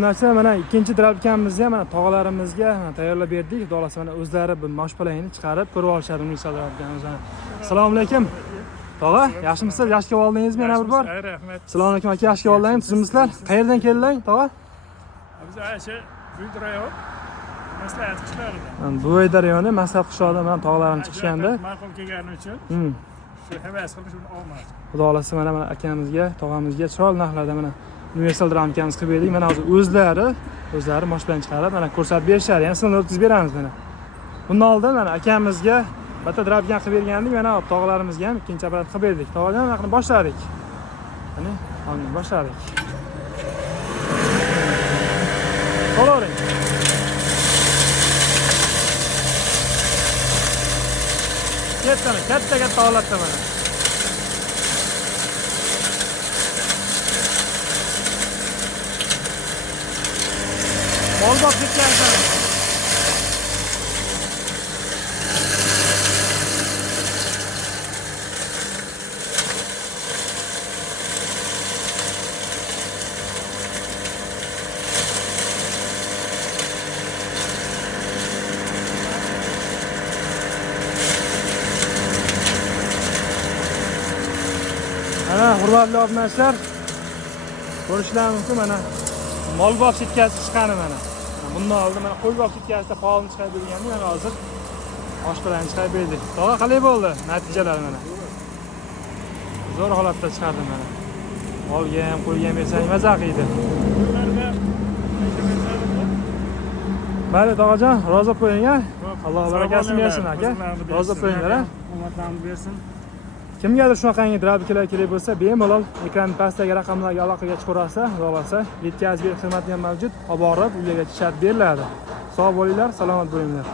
Narsa mana ikkinchi drabkamizga mana tog'alarimizga tayyorlab berdik. Xudo xolasa mana o'zlari bu mashpalayni chiqarib ko'rib olishadi Unisal drabkamiz. Assalomu alaykum. Tog'a, yaxshimisiz? Yaxshi kelib oldingizmi yana bir bor? Rahmat. Assalomu alaykum aka, yaxshi kelib oldingizmi? Sizmisizlar? Qayerdan keldilar, tog'a? Biz Aysha Buydrayo maslahat qishlaridan. Buvayda rayoni Maslahat qishlog'idan men tog'alarim chiqishganda. Ma'qul kelgani uchun shu havas qilib shuni olmadik. Xudo xolasa mana akamizga, tog'amizga chiroyli narxlarda mana Universal drabkamiz qilib berdik. Mana hozir o'zlari moshpadan chiqarib mana ko'rsatib berishadi. Yana sizlarga o'tkazib beramiz mana. Bundan oldin mana akamizga bitta drabkan qilib bergandik, mana tog'alarimizga ham ikkinchi apparat qilib berdik. Tog'adan mana boshladik. Mana hozir boshladik. Qo'lavering. Katta holatda mana. Mol boq ketgansan. Mana hurmatli obunachilar, ko'rishlaringiz mumkin mana mol boq yetkazib chiqqani mana. Bundan oldin mana qo'y boq yetkazishda faolni chiqarib bergandik, mana hozir osh bilan chiqarib berdik. Tog'a qalay bo'ldi natijalar mana? Zo'r holatda chiqardim mana. Molga ham, qo'yga ham bersang mazza qildi. Mayli tog'ajon, rozi qo'ying a. Alloh barakasini bersin aka. Rozi qo'yinglar a. Omadlarni bersin. Kimgadir shunaqangi drabkalar kerak bo'lsa, bemalol ekran pastdagi raqamlarga aloqaga chiqarsa, xudo xolasa yetkazib berish xizmati ham mavjud. Olib borib uylarga chaqirib beriladi. Sog' bo'linglar, salomat bo'linglar.